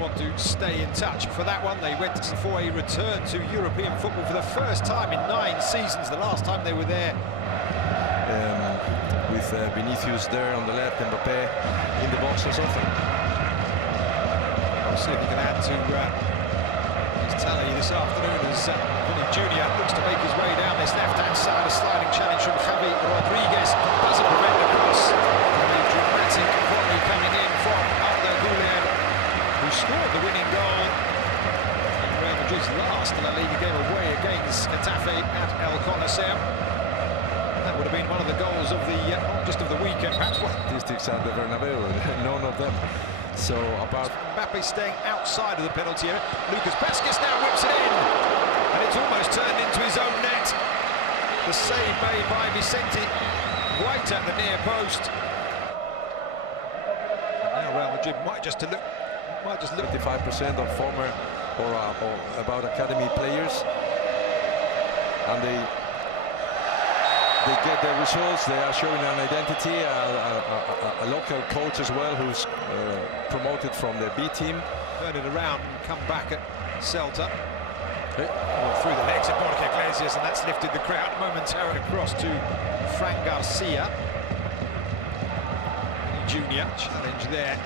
want to stay in touch. For that one, they went for a return to European football for the first time in 9 seasons. The last time they were there, with Vinicius there on the left, Mbappe in the box as often. We'll see if he can add to his tally this afternoon as Vini Jr. looks to make his way down this left-hand side. A sliding challenge from Javi Rodriguez doesn't prevent the cross. And a dramatic volley coming in from Arda Güler, who scored the winning goal in Real Madrid's last La Liga game away against Getafe at El Coliseo. That would have been one of the goals of the, not just of the weekend, perhaps. Statistics at the Bernabeu, none of them. So about Mbappe staying outside of the penalty area. Lucas Vazquez now whips it in, and it's almost turned into his own net. The save made by Vicente, right at the near post. Now Real Madrid might just look. 55% of former or about academy players, and they get their results. They are showing an identity. A local coach as well, who's promoted from the B team. Turn it around and come back at Celta. Through the legs of Borja Iglesias, and that's lifted the crowd momentarily. Across to Fran Garcia. Junior challenge there,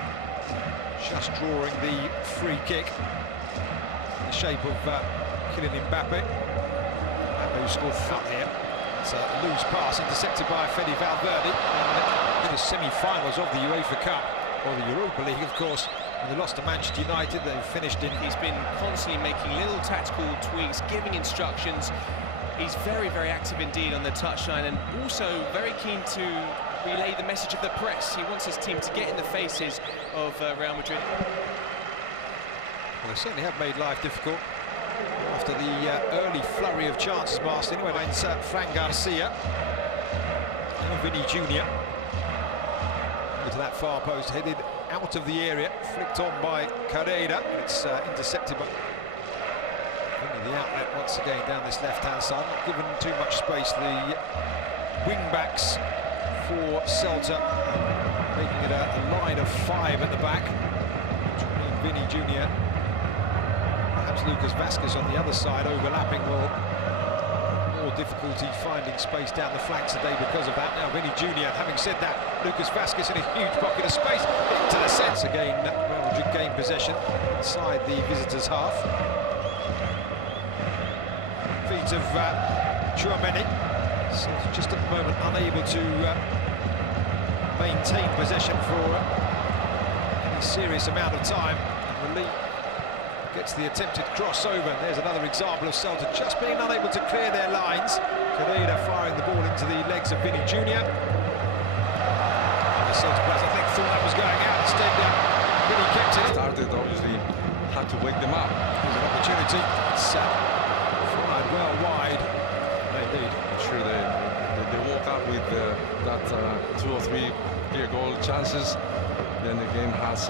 just drawing the free kick in the shape of Kylian Mbappe. Who scored out here. It's a loose pass intercepted by Fede Valverde in the semi-finals of the UEFA Cup, or the Europa League, of course. When they lost to Manchester United, they finished in. He's been constantly making little tactical tweaks, giving instructions. He's very, very active indeed on the touchline, and also very keen to relay the message of the press. He wants his team to get in the faces of Real Madrid. Well, they certainly have made life difficult after the early flurry of chances. Marcel anyway finds Fran Garcia. Now Vini Jr. Into that far post, headed out of the area, flicked on by Carrera. It's intercepted by the outlet once again down this left-hand side. Not given too much space. The wing-backs for Celta, making it a line of 5 at the back. Vini Jr. Perhaps Lucas Vazquez on the other side, overlapping, will more difficulty finding space down the flanks today because of that. Now Vini Jr. Having said that, Lucas Vazquez in a huge pocket of space into the sense again. Real Madrid gain possession inside the visitors' half. Feet of Chouameni, so just at the moment unable to maintain possession for any serious amount of time. Raleigh gets the attempted crossover. There's another example of Celta just being unable to clear their lines. Carrera firing the ball into the legs of Vini Jr. The Celta players, I think, thought that was going out. Instead, Vini kept it. Started, obviously, had to wake them up. There's an opportunity. It's fired well wide. Indeed. I'm sure they woke up with that 2 or 3 clear goal chances. Then the game has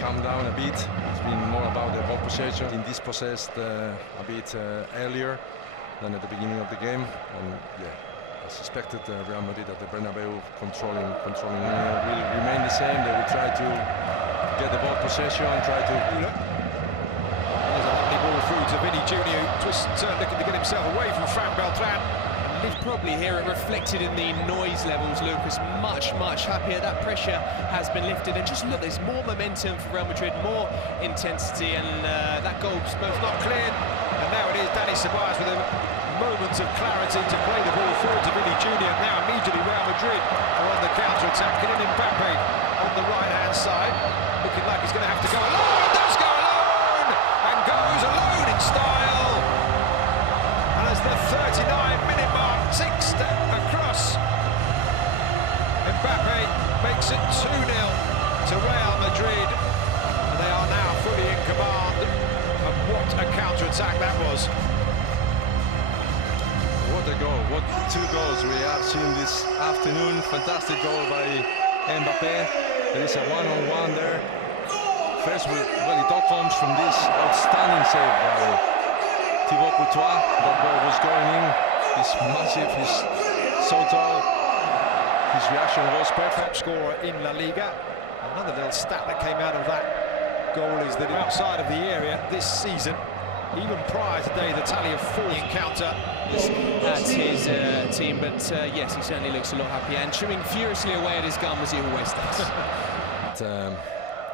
calmed down a bit. It's been more about the ball possession. In dispossessed a bit earlier than at the beginning of the game. And yeah, as expected, Real Madrid at the Bernabeu controlling will remain the same. They will try to get the ball possession, try to. There's a lovely ball through to Vini Jr. Twists and turns, looking to get himself away from Fran Beltran. You probably hear it reflected in the noise levels. Lucas much happier. That pressure has been lifted, and just look, there's more momentum for Real Madrid, more intensity, and that goal's both not cleared. And now it is Dani Ceballos with a moment of clarity to play the ball forward to Vini Jr. Now immediately Real Madrid are on the counter-attack. Kylian Mbappe on the right-hand side, looking like he's going to have to go alone. Does go alone, and goes alone in style. And as the 39-minute mark ticks across, Mbappe makes it 2-0 to Real Madrid. And they are now fully in command. And what a counter-attack that was. What a goal, what 2 goals we have seen this afternoon. Fantastic goal by Mbappe. There is a one-on-one there. First, well, it all comes from this outstanding save by Thibaut Courtois. That ball was going in. He's massive, he's so tall. His reaction was perfect. Scorer in La Liga. Another little stat that came out of that goal is that outside of the area this season, even prior to today, the tally of 4 encounter at his team, but yes, he certainly looks a lot happier and chewing furiously away at his gum as he always does.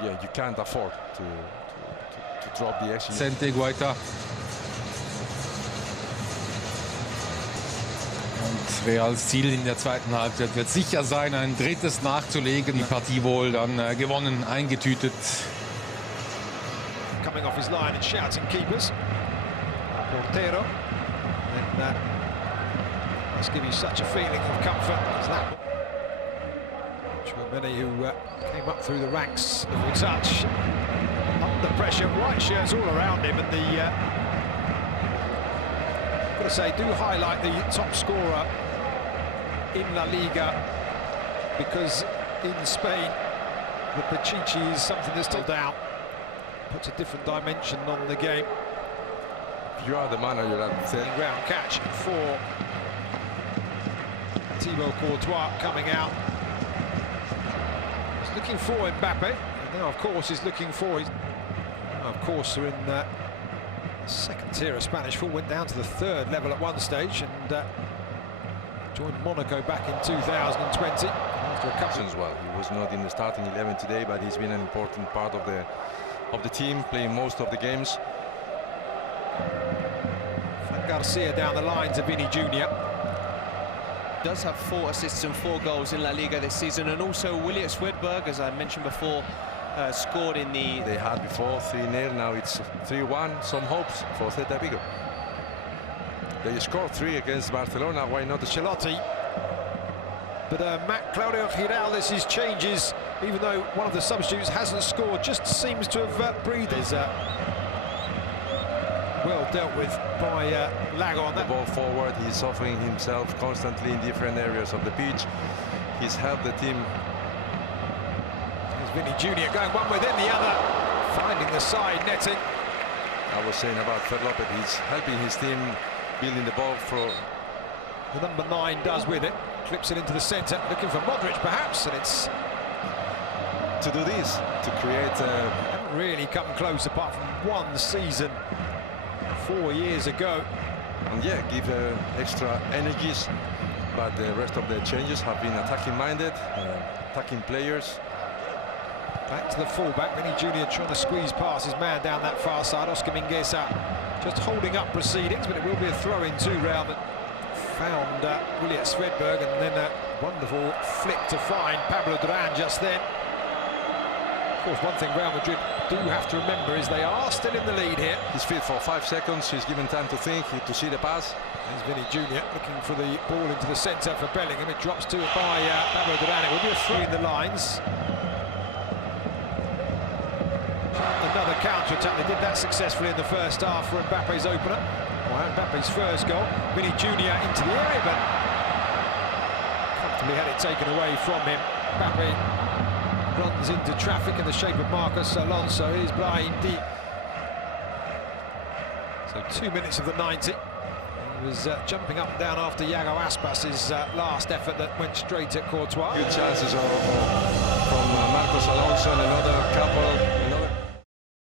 Yeah, you can't afford to drop the action. Vicente Guaita. Und Reals Ziel in der zweiten Halbzeit wird sicher sein, ein drittes nachzulegen. Die Partie wohl dann gewonnen, eingetütet. Coming off his line and shouting keepers. Portero. And then must give you such a feeling of comfort as that. Many who came up through the ranks will touch. Under pressure, white shirts all around him, and the got to say, do highlight the top scorer in La Liga, because in Spain the Pichichi is something that's still down, puts a different dimension on the game. You are the manager at the ground catch for Thibaut Courtois coming out. He's looking for Mbappe, and now of course he's looking for his. Of course, they're in the second tier of Spanish football, went down to the 3rd level at one stage, and joined Monaco back in 2020 after a couple as well. He was not in the starting 11 today, but he's been an important part of the team, playing most of the games. Garcia down the line to Vini Jr. Does have 4 assists and 4 goals in La Liga this season, and also William Swedberg, as I mentioned before, scored in the... They had before 3-0, now it's 3-1, some hopes for Celta Vigo. They scored 3 against Barcelona, why not the Ancelotti? But Matt Claudio Giraldez' changes, even though one of the substitutes hasn't scored, just seems to have breathed. Is well dealt with by Lago on that. The ball forward, he's offering himself constantly in different areas of the pitch. He's helped the team. There's Vini Jr. going one within the other, finding the side netting. I was saying about Fer Lopez, he's helping his team, building the ball for... The number 9 does with it, clips it into the centre, looking for Modric perhaps, and it's... To do this, to create... Haven't really come close apart from one season 4 years ago. And yeah, give extra energies, but the rest of the changes have been attacking minded, attacking players. Back to the fullback, Vini Jr. trying to squeeze past his man down that far side. Oscar Mingueza just holding up proceedings, but it will be a throw-in to Real. But found William Swedberg, and then a wonderful flick to find Pablo Duran just then. Of course, one thing Real Madrid do have to remember is they are still in the lead here. He's fit for 5 seconds, he's given time to think, to see the pass. There's Vini Jr. looking for the ball into the centre for Bellingham. It drops to it by Pablo Duran. It will be a throw in the lines. Another counter-attack. They did that successfully in the first half for Mbappe's opener. Well, Mbappe's first goal. Vini Jr. into the area, but comfortably had it taken away from him. Mbappe runs into traffic in the shape of Marcos Alonso. Here's Brahim D. So 2 minutes of the 90. He was jumping up and down after Iago Aspas' last effort that went straight at Courtois. Good chances of